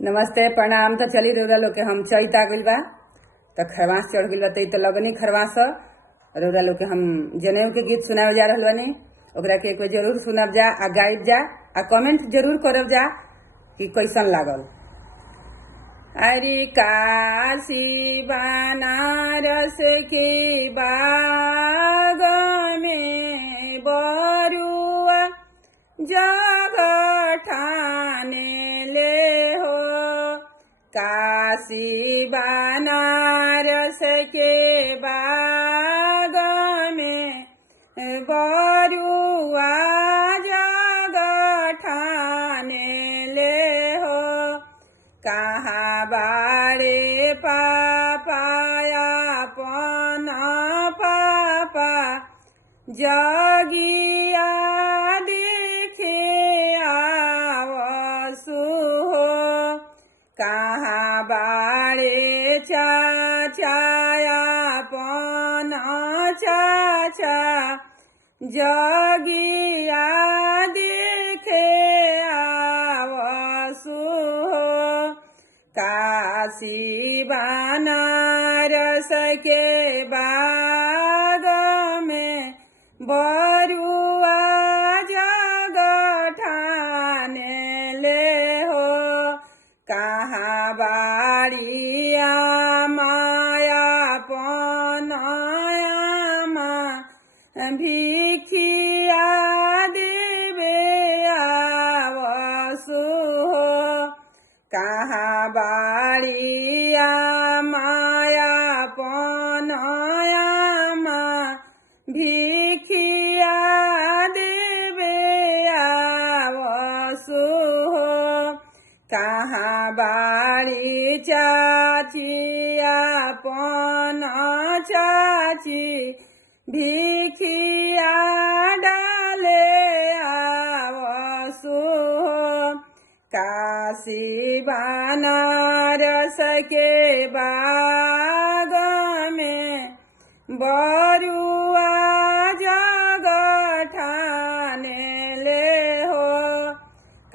नमस्ते प्रणाम। तो चली रौरा लोग के हम चैत आ गइल बा तो खरवास चढ़ गइल बा तो लगनी खरवास रौरा लोग के हम जनेऊ के गीत सुनावे जा रहल बानी। ओकरा के एक बार जरूर सुनब जा आ गाइब जा आ कमेंट जरूर करब जा कि कैसन लागल। अरे काशी बनारस के बाग में बरुआ जगह ठाने ले हो। काशी बनारस के बाग में बरुआ जगह ठाने ले हो। कहाँ बाड़े पापाया पना पापा जगिया देखे आवसु हो। कहाँ बाड़े चाचाया पना चाचा जगिया देखे आवसु हो। काशी बनारस के बाग में बरुआ जगह ठाने ले हो। कहाँ बाड़िया माया पनाया भिखिया देवे आवसु हो। कहाँ बाड़िया माया पनाया भिखिया देवे आवसु हो। कहाँ बाड़ी चाचिया पना चाची भिखिया डाले आवसु हो। काशी बनारस के बाग में बरुआ जगह ठाने ले हो।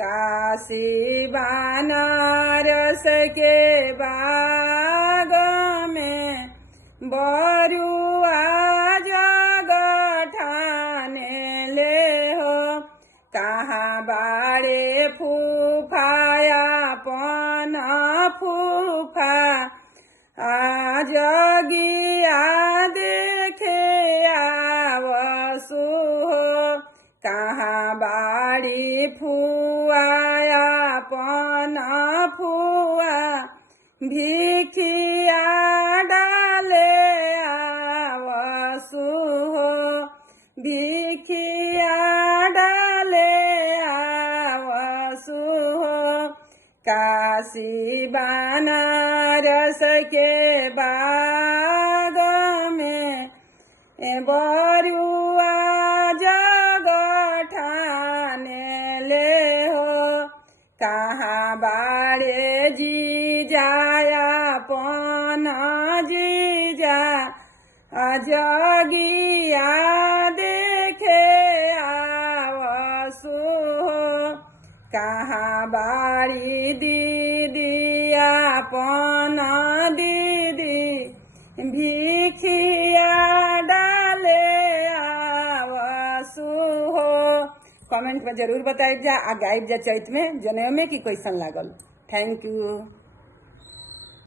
काशी बनारस के बाग में बरुआ जगह ठाने ले हो। कहाँ बाड़े फूफाया पना फूफा जगिया देखे आवसु हो। कहाँ बाड़ी फुआया पना फुआ भिखिया डाले आवसु हो। भिखिया डाले आवसु हो। काशी बनारस के बाग में बरुआ जगह ठाने ले हो। कहाँ बाड़े जी जाया पना जीजा जगिया देखे आवसु हो। कहाँ बाड़ी दीदिया पना दीदी भिखिया डाले आवसु हो। कमेंट में जरूर बताइब जा आ गाइब जा चैत में जनेऊ में कि कैसन लागल। Thank you.